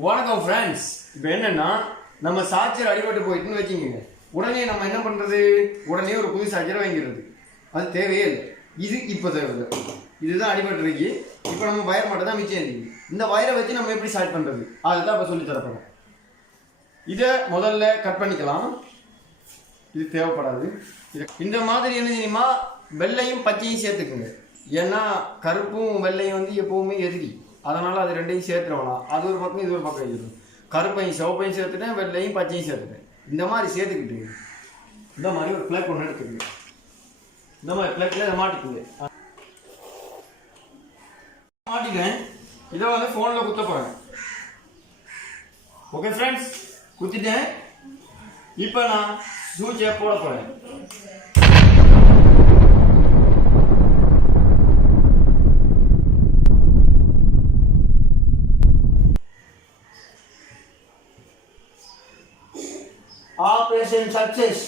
வணக்கம் ஃப்ரெண்ட்ஸ். இப்போ என்னன்னா நம்ம சார்ஜர் அடிபட்டு போயிட்டுன்னு வச்சுக்கோங்க. உடனே நம்ம என்ன பண்ணுறது? உடனே ஒரு புது சார்ஜரை வாங்கிடுறது. அது தேவையே இல்லை. இது இப்போ தேவை. இதுதான் அடிபட்டு இருக்கு. இப்போ நம்ம வயர் மட்டும் தான் மிச்சம் இருக்குது. இந்த வயரை வச்சு நம்ம எப்படி ஸ்டார்ட் பண்ணுறது அதுதான் இப்போ சொல்லி தரப்போம். இதை முதல்ல கட் பண்ணிக்கலாம். இது தேவைப்படாது. இந்த மாதிரி என்ன தெரியுமா, வெள்ளையும் பச்சையும் சேர்த்துக்குங்க. ஏன்னா கருப்பும் வெள்ளையும் வந்து எப்பவுமே எதிரி. அதனால அது ரெண்டையும் சேர்த்துருவேலாம். அது ஒரு பக்கம் இது ஒரு பக்கம் இருக்கும். கருப்பையும் சிவப்பையும் சேர்த்துட்டேன், வெள்ளையும் பச்சையும் சேர்த்துட்டேன். இந்த மாதிரி சேர்த்துக்கிட்டு இந்த மாதிரி ஒரு பிளக் ஒன்று எடுத்துக்கங்க. இந்த மாதிரி பிளக்ல இதை மாட்டிக்குங்க. மாட்டிக்கிறேன். இதை வந்து ஃபோனில் குத்த போகிறேன். ஓகே ஃப்ரெண்ட்ஸ், குத்திட்டேன். இப்போ நான் சூச்சியை போட போகிறேன். Operation success.